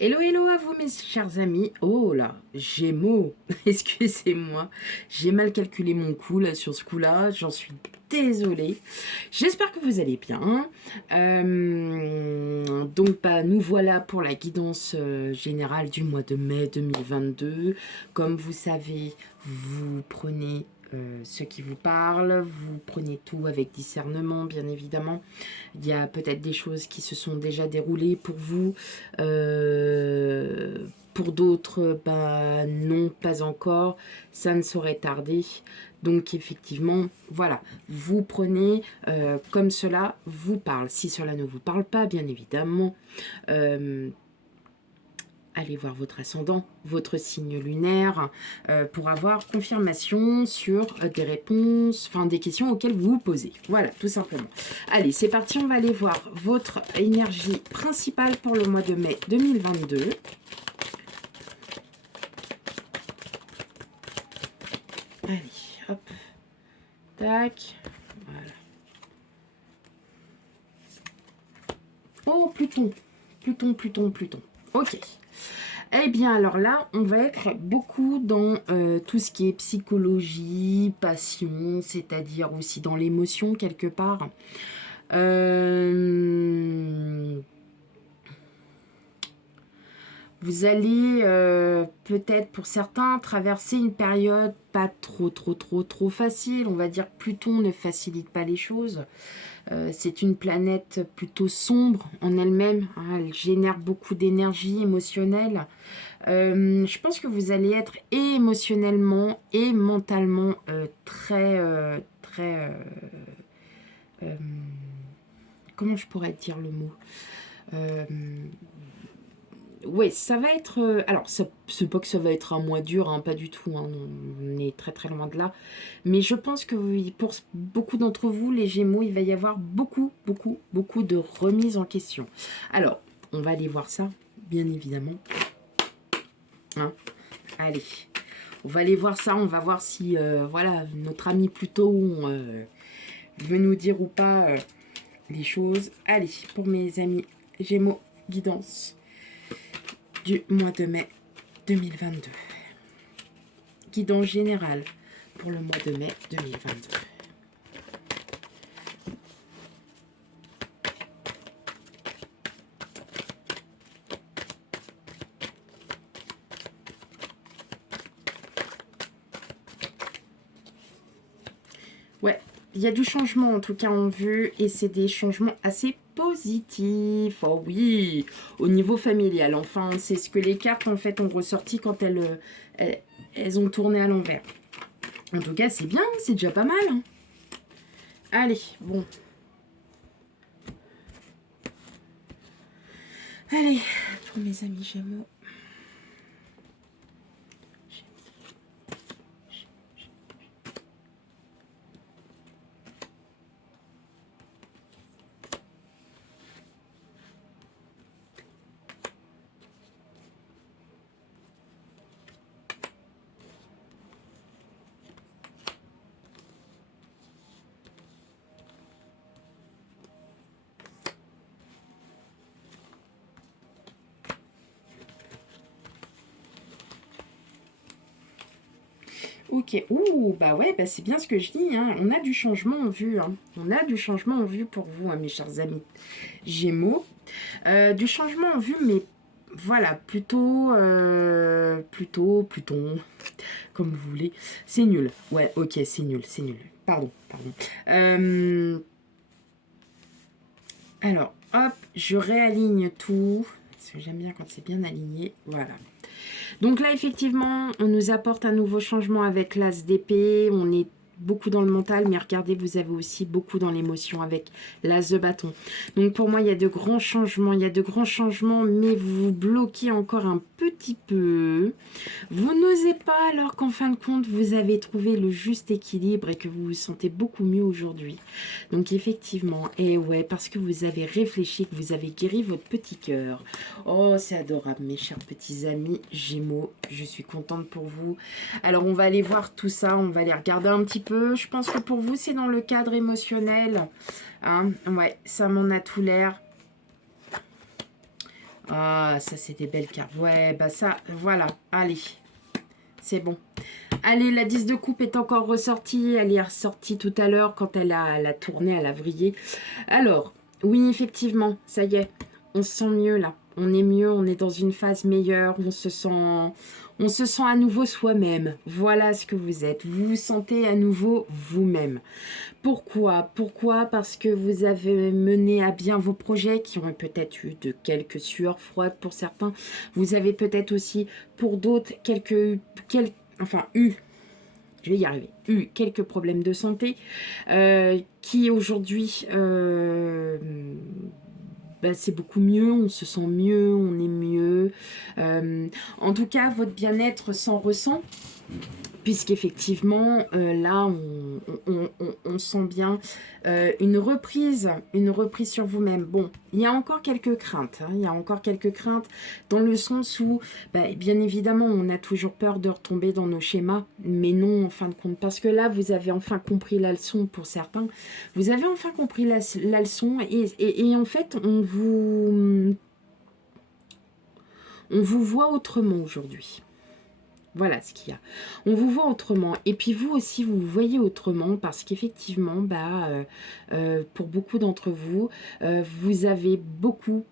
Hello, hello à vous mes chers amis. Oh là, Gémeaux, excusez-moi. J'ai mal calculé mon coup là sur ce coup-là, j'en suis désolée. J'espère que vous allez bien. Donc nous voilà pour la guidance générale du mois de mai 2022. Comme vous savez, vous prenez ce qui vous parle, vous prenez tout avec discernement bien évidemment. Il y a peut-être des choses qui se sont déjà déroulées pour vous. Pour d'autres, bah, non, pas encore. Ça ne saurait tarder. Donc effectivement, voilà, vous prenez comme cela vous parle. Si cela ne vous parle pas, bien évidemment, allez voir votre ascendant, votre signe lunaire, pour avoir confirmation sur des réponses, enfin des questions auxquelles vous vous posez. Voilà, tout simplement. Allez, c'est parti, on va aller voir votre énergie principale pour le mois de mai 2022. Allez, hop, tac, voilà. Oh, Pluton, Pluton, Pluton, Pluton. Ok. Eh bien, alors là, on va être beaucoup dans tout ce qui est psychologie, passion, c'est-à-dire aussi dans l'émotion quelque part. Vous allez peut-être pour certains traverser une période pas trop facile. On va dire que Pluton ne facilite pas les choses. C'est une planète plutôt sombre en elle-même. Hein, elle génère beaucoup d'énergie émotionnelle. Je pense que vous allez être et émotionnellement et mentalement comment je pourrais dire le mot ouais, ça va être... alors, c'est pas que ça va être un mois dur, hein, pas du tout, hein, on est très loin de là. Mais je pense que oui, pour beaucoup d'entre vous, les Gémeaux, il va y avoir beaucoup de remises en question. Alors, on va aller voir ça, bien évidemment. Hein, allez, on va aller voir ça, on va voir si, voilà, notre ami Pluton veut nous dire ou pas les choses. Allez, pour mes amis Gémeaux, guidance du mois de mai 2022. Guidance générale pour le mois de mai 2022. Ouais, il y a du changement en tout cas en vue et c'est des changements assez positifs. Oh oui, au niveau familial. Enfin, c'est ce que les cartes en fait ont ressorti quand elles ont tourné à l'envers. En tout cas, c'est bien, c'est déjà pas mal. Hein. Allez, bon. Allez, pour mes amis Gémeaux. Ok, ouh, bah ouais, bah c'est bien ce que je dis, hein. On a du changement en vue, hein. On a du changement en vue pour vous, hein, mes chers amis Gémeaux. Du changement en vue, mais voilà, Pluton, comme vous voulez. C'est nul, ouais, ok, c'est nul, pardon. Alors, hop, je réaligne tout, parce que j'aime bien quand c'est bien aligné, voilà. Donc là, effectivement, on nous apporte un nouveau changement avec l'as d'épée. On est beaucoup dans le mental, mais regardez, vous avez aussi beaucoup dans l'émotion avec l'as de bâton. Donc pour moi, il y a de grands changements, mais vous vous bloquez encore un petit peu. Vous n'osez pas alors qu'en fin de compte, vous avez trouvé le juste équilibre et que vous vous sentez beaucoup mieux aujourd'hui. Donc effectivement, et ouais, parce que vous avez réfléchi, que vous avez guéri votre petit cœur. Oh, c'est adorable, mes chers petits amis Gémeaux. Je suis contente pour vous. Alors, on va aller voir tout ça, on va aller regarder un petit peu. Je pense que pour vous, c'est dans le cadre émotionnel. Hein, ouais, ça m'en a tout l'air. Ah, ça, c'est des belles cartes. Ouais, bah ça, voilà. Allez, c'est bon. Allez, la 10 de coupe est encore ressortie. Elle est ressortie tout à l'heure quand elle a tourné, elle a vrillé. Alors, oui, effectivement, ça y est. On se sent mieux, là. On est mieux, on est dans une phase meilleure. On se sent à nouveau soi-même. Voilà ce que vous êtes. Vous vous sentez à nouveau vous-même. Pourquoi? Pourquoi? Parce que vous avez mené à bien vos projets qui ont peut-être eu de quelques sueurs froides pour certains. Vous avez peut-être aussi, pour d'autres, je vais y arriver, eu quelques problèmes de santé qui aujourd'hui, c'est beaucoup mieux, on se sent mieux, on est mieux. En tout cas, votre bien-être s'en ressent. Puisqu'effectivement, là, on sent bien une reprise sur vous-même. Bon, il y a encore quelques craintes. Il y a encore quelques craintes dans le sens où, bien évidemment, on a toujours peur de retomber dans nos schémas, mais non, en fin de compte. Parce que là, vous avez enfin compris la leçon pour certains. Vous avez enfin compris la leçon et en fait, on vous voit autrement aujourd'hui. Voilà ce qu'il y a. On vous voit autrement. Et puis vous aussi, vous vous voyez autrement parce qu'effectivement, pour beaucoup d'entre vous, vous avez beaucoup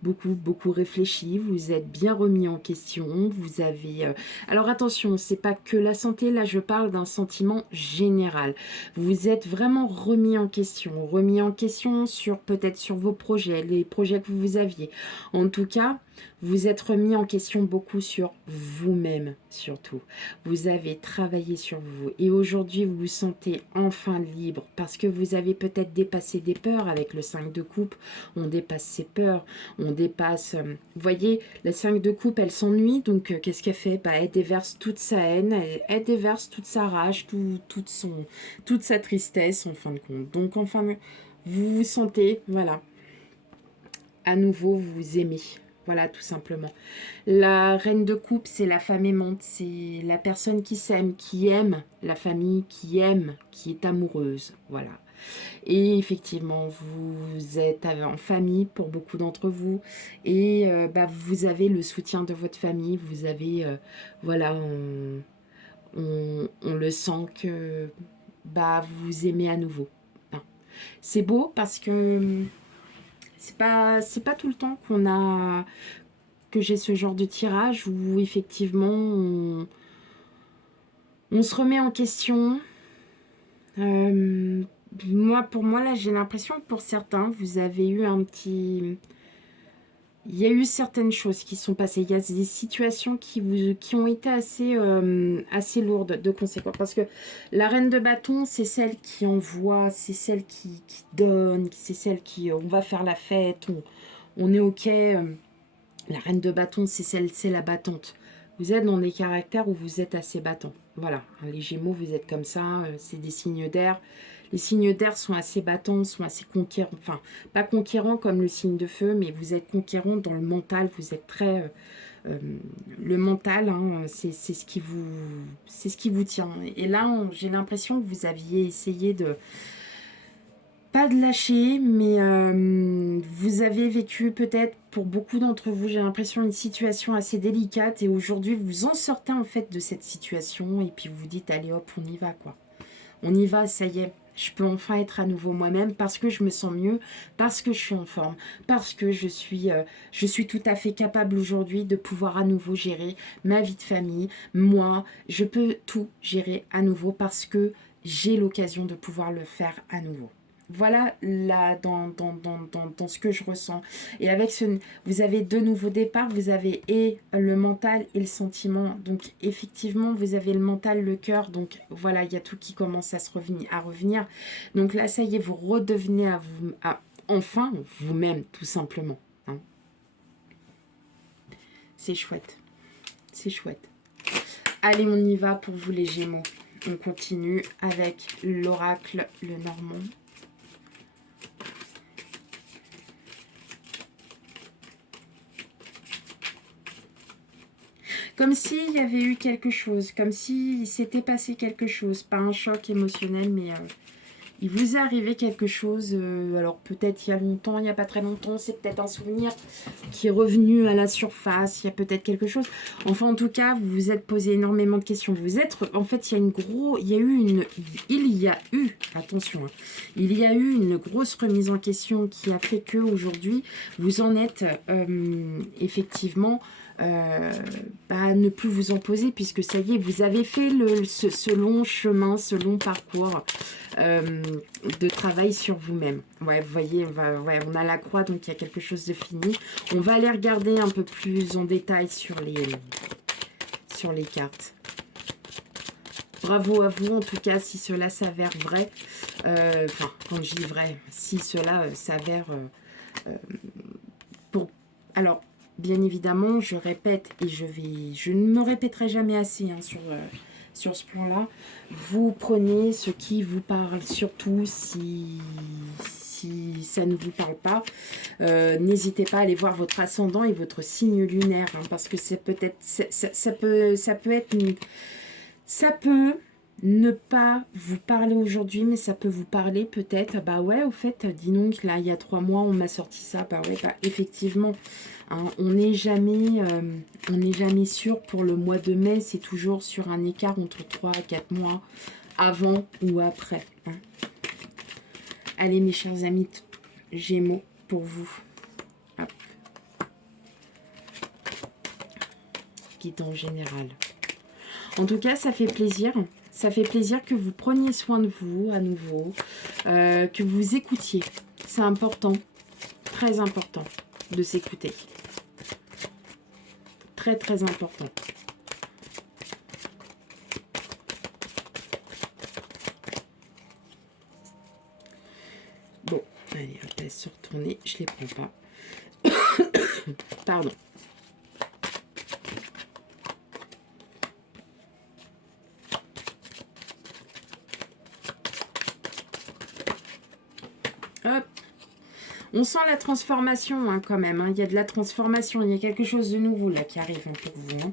réfléchi. Vous êtes bien remis en question. Vous avez... Alors attention, c'est pas que la santé. Là, je parle d'un sentiment général. Vous êtes vraiment remis en question. Remis en question sur peut-être sur vos projets, les projets que vous aviez. En tout cas, vous êtes remis en question beaucoup sur vous-même, surtout. Vous avez travaillé sur vous et aujourd'hui, vous vous sentez enfin libre parce que vous avez peut-être dépassé des peurs avec le 5 de coupe. On dépasse ses peurs, on dépasse... vous voyez, la 5 de coupe, elle s'ennuie, donc qu'est-ce qu'elle fait? Elle déverse toute sa haine, elle déverse toute sa rage, toute sa tristesse, en fin de compte. Donc, enfin, vous vous sentez, voilà, à nouveau, vous vous aimez. Voilà, tout simplement. La reine de coupe, c'est la femme aimante. C'est la personne qui s'aime, qui aime la famille, qui aime, qui est amoureuse. Voilà. Et effectivement, vous êtes en famille pour beaucoup d'entre vous. Et vous avez le soutien de votre famille. Vous avez, voilà, on le sent que vous aimez à nouveau. Hein. C'est beau parce que c'est pas tout le temps que j'ai ce genre de tirage où effectivement on se remet en question. Pour moi là, j'ai l'impression que pour certains, vous avez eu il y a eu certaines choses qui sont passées. Il y a des situations qui ont été assez lourdes de conséquences. Parce que la reine de bâton, c'est celle qui envoie, c'est celle qui donne, c'est celle qui... on va faire la fête, on est OK. La reine de bâton, c'est la battante. Vous êtes dans des caractères où vous êtes assez battant. Voilà, les Gémeaux, vous êtes comme ça, c'est des signes d'air. Les signes d'air sont assez battants, sont assez conquérants. Enfin, pas conquérants comme le signe de feu, mais vous êtes conquérants dans le mental. Vous êtes très... le mental, hein, c'est ce qui vous tient. Et là, j'ai l'impression que vous aviez essayé de... Pas de lâcher, mais vous avez vécu peut-être, pour beaucoup d'entre vous, j'ai l'impression, une situation assez délicate. Et aujourd'hui, vous en sortez en fait de cette situation. Et puis vous vous dites, allez hop, on y va quoi. On y va, ça y est. Je peux enfin être à nouveau moi-même parce que je me sens mieux, parce que je suis en forme, parce que je suis tout à fait capable aujourd'hui de pouvoir à nouveau gérer ma vie de famille. Moi, je peux tout gérer à nouveau parce que j'ai l'occasion de pouvoir le faire à nouveau. Voilà là dans ce que je ressens. Et avec vous avez deux nouveaux départs, vous avez et le mental et le sentiment. Donc effectivement, vous avez le mental, le cœur. Donc voilà, il y a tout qui commence à revenir. Donc là, ça y est, vous redevenez enfin vous-même, tout simplement. Hein. C'est chouette. C'est chouette. Allez, on y va pour vous les Gémeaux. On continue avec l'oracle, le Normand. Comme s'il y avait eu quelque chose, comme s'il s'était passé quelque chose. Pas un choc émotionnel, mais Il vous est arrivé quelque chose, alors peut-être il y a longtemps, il n'y a pas très longtemps, c'est peut-être un souvenir qui est revenu à la surface, il y a peut-être quelque chose. Enfin, en tout cas, vous vous êtes posé énormément de questions. Vous êtes, en fait, il y a eu, attention, hein, il y a eu une grosse remise en question qui a fait que aujourd'hui, vous en êtes effectivement ne plus vous en poser, puisque ça y est, vous avez fait ce long chemin, ce long parcours de travail sur vous-même. Ouais, vous voyez, on a la croix, donc il y a quelque chose de fini. On va aller regarder un peu plus en détail sur les cartes. Bravo à vous, en tout cas, si cela s'avère vrai. Enfin, quand je dis vrai, si cela s'avère... Alors, bien évidemment, je répète, et je ne me répéterai jamais assez hein, sur ce plan-là. Vous prenez ce qui vous parle, surtout si ça ne vous parle pas. N'hésitez pas à aller voir votre ascendant et votre signe lunaire, hein, parce que ça peut ne pas vous parler aujourd'hui, mais ça peut vous parler peut-être. Bah ouais, au fait, dis donc, là, il y a 3 mois, on m'a sorti ça. Bah ouais, bah effectivement, hein, on n'est jamais sûr pour le mois de mai. C'est toujours sur un écart entre 3 à 4 mois, avant ou après. Hein. Allez, mes chers amis Gémeaux, pour vous. Hop. Guide en général. En tout cas, ça fait plaisir. Ça fait plaisir que vous preniez soin de vous à nouveau, que vous écoutiez. C'est important, très important de s'écouter. Très, très important. Bon, allez, on va se retourner. Je ne les prends pas. Pardon. Hop. On sent la transformation hein, quand même. Hein. Il y a de la transformation. Il y a quelque chose de nouveau là qui arrive hein, pour vous. Hein.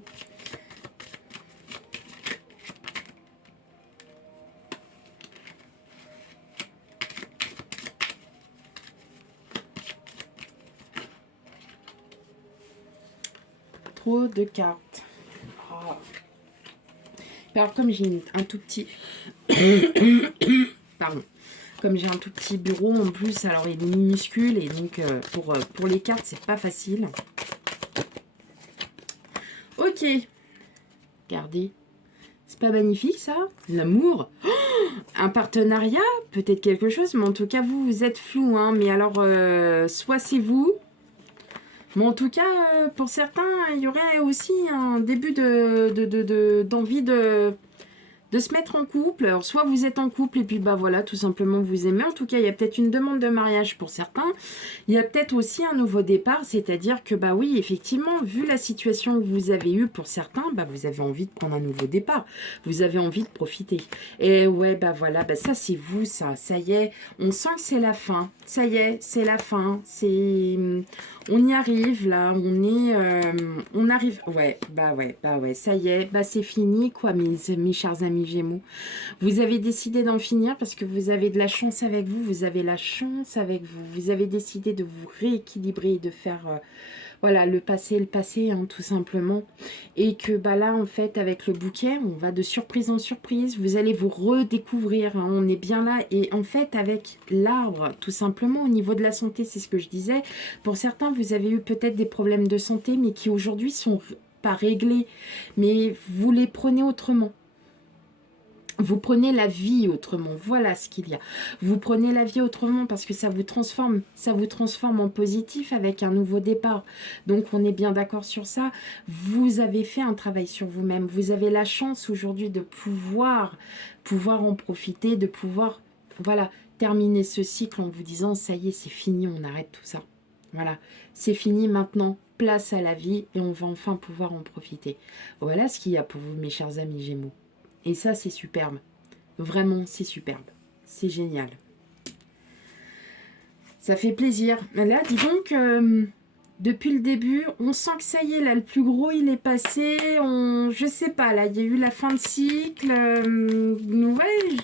Trop de cartes. Oh. Alors comme j'ai un tout petit... Pardon. Comme j'ai un tout petit bureau en plus, alors il est minuscule et donc pour les cartes, c'est pas facile. Ok. Regardez. C'est pas magnifique ça? L'amour. Oh, un partenariat? Peut-être quelque chose, mais en tout cas, vous êtes flou. Hein, mais alors, soit c'est vous. Mais en tout cas, pour certains, il y aurait aussi un début d'envie de se mettre en couple. Alors, soit vous êtes en couple et puis, bah voilà, tout simplement, vous aimez. En tout cas, il y a peut-être une demande de mariage pour certains. Il y a peut-être aussi un nouveau départ, c'est-à-dire que, bah oui, effectivement, vu la situation que vous avez eue pour certains, bah vous avez envie de prendre un nouveau départ. Vous avez envie de profiter. Et ouais, bah voilà, bah ça, c'est vous, ça. Ça y est, on sent que c'est la fin. Ça y est, c'est la fin. On y arrive, là. On arrive. Ouais, ça y est. Bah, c'est fini, quoi, mes chers amis Gémeaux. Vous avez décidé d'en finir parce que vous avez de la chance avec vous. Vous avez la chance avec vous. Vous avez décidé de vous rééquilibrer, de faire... voilà, le passé, hein, tout simplement. Et que bah là, en fait, avec le bouquet, on va de surprise en surprise. Vous allez vous redécouvrir. Hein, on est bien là. Et en fait, avec l'arbre, tout simplement, au niveau de la santé, c'est ce que je disais. Pour certains, vous avez eu peut-être des problèmes de santé, mais qui aujourd'hui sont pas réglés. Mais vous les prenez autrement. Vous prenez la vie autrement, voilà ce qu'il y a. Vous prenez la vie autrement parce que ça vous transforme en positif avec un nouveau départ. Donc on est bien d'accord sur ça. Vous avez fait un travail sur vous-même. Vous avez la chance aujourd'hui de pouvoir en profiter, de pouvoir, voilà, terminer ce cycle en vous disant, ça y est, c'est fini, on arrête tout ça. Voilà, c'est fini maintenant, place à la vie et on va enfin pouvoir en profiter. Voilà ce qu'il y a pour vous, mes chers amis Gémeaux. Et ça, c'est superbe. Vraiment, c'est superbe. C'est génial. Ça fait plaisir. Là, dis donc, depuis le début, on sent que ça y est, là, le plus gros, il est passé. Je sais pas, là, il y a eu la fin de cycle. Ouais,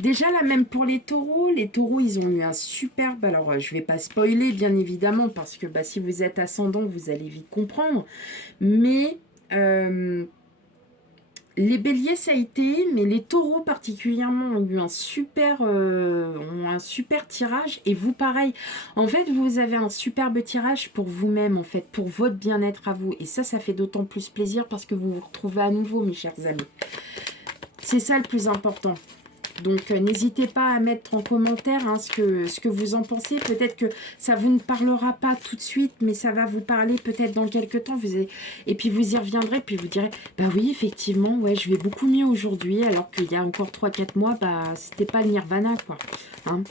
Déjà là, même pour les taureaux, ils ont eu un superbe... Alors, je vais pas spoiler, bien évidemment, parce que bah, si vous êtes ascendant, vous allez vite comprendre. Mais les béliers, ça a été, mais les taureaux particulièrement ont eu ont un super tirage. Et vous, pareil. En fait, vous avez un superbe tirage pour vous-même, en fait, pour votre bien-être à vous. Et ça fait d'autant plus plaisir parce que vous vous retrouvez à nouveau, mes chers amis. C'est ça le plus important. Donc, n'hésitez pas à mettre en commentaire hein, ce que vous en pensez. Peut-être que ça vous ne parlera pas tout de suite, mais ça va vous parler peut-être dans quelques temps. Et puis, vous y reviendrez, puis vous direz, bah oui, effectivement, ouais, je vais beaucoup mieux aujourd'hui, alors qu'il y a encore 3-4 mois, bah, c'était pas le nirvana, quoi. Hein.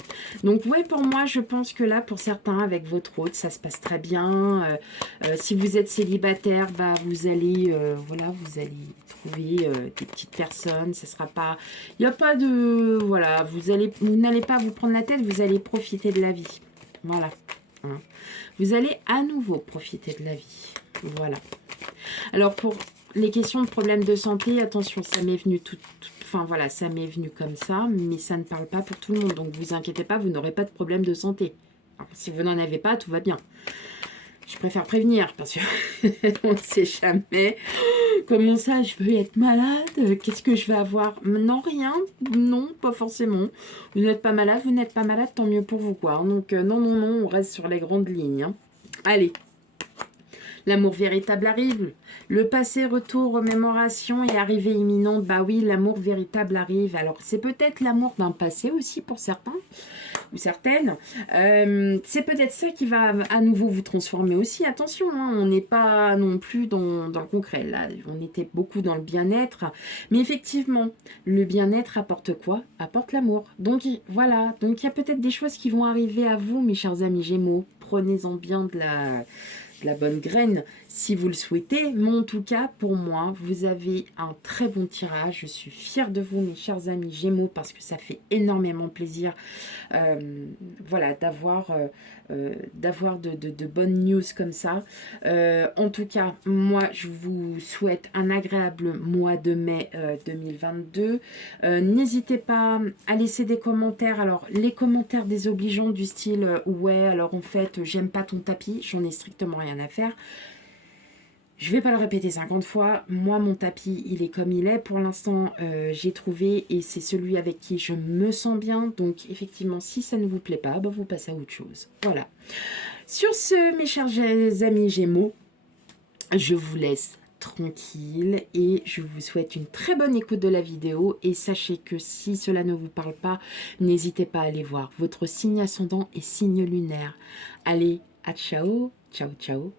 Donc, ouais, pour moi, je pense que là, pour certains, avec votre hôte, ça se passe très bien. Si vous êtes célibataire, bah, vous allez, voilà, vous allez trouver des petites personnes. Ça sera pas... Il n'y a pas de... Voilà, vous n'allez pas vous prendre la tête, vous allez profiter de la vie. Voilà. Hein. Vous allez à nouveau profiter de la vie. Voilà. Alors, pour les questions de problèmes de santé, attention, ça m'est venu enfin, voilà, ça m'est venu comme ça, mais ça ne parle pas pour tout le monde. Donc, vous inquiétez pas, vous n'aurez pas de problème de santé. Alors, si vous n'en avez pas, tout va bien. Je préfère prévenir, parce qu'on ne sait jamais. Comment ça, je vais être malade? Qu'est-ce que je vais avoir? Non, rien. Non, pas forcément. Vous n'êtes pas malade, tant mieux pour vous, quoi. Donc, non, non, non, on reste sur les grandes lignes. Hein. Allez. L'amour véritable arrive. Le passé, retour, remémoration et arrivée imminente. Bah oui, l'amour véritable arrive. Alors, c'est peut-être l'amour d'un passé aussi pour certains ou certaines. C'est peut-être ça qui va à nouveau vous transformer aussi. Attention, hein, on n'est pas non plus dans le concret. Là, on était beaucoup dans le bien-être. Mais effectivement, le bien-être apporte quoi? Apporte l'amour. Donc, voilà. Donc, il y a peut-être des choses qui vont arriver à vous, mes chers amis Gémeaux. Prenez-en bien de la bonne graine si vous le souhaitez, mais en tout cas pour moi vous avez un très bon tirage. Je suis fière de vous mes chers amis Gémeaux parce que ça fait énormément plaisir voilà d'avoir de bonnes news comme ça. En tout cas moi je vous souhaite un agréable mois de mai 2022. N'hésitez pas à laisser des commentaires. Alors les commentaires désobligeants du style ouais alors en fait j'aime pas ton tapis, j'en ai strictement rien à faire. Je vais pas le répéter 50 fois. Moi, mon tapis, il est comme il est. Pour l'instant, j'ai trouvé et c'est celui avec qui je me sens bien. Donc, effectivement, si ça ne vous plaît pas, bah, vous passez à autre chose. Voilà. Sur ce, mes chers amis Gémeaux, je vous laisse tranquille et je vous souhaite une très bonne écoute de la vidéo. Et sachez que si cela ne vous parle pas, n'hésitez pas à aller voir votre signe ascendant et signe lunaire. Allez, à ciao, ciao, ciao.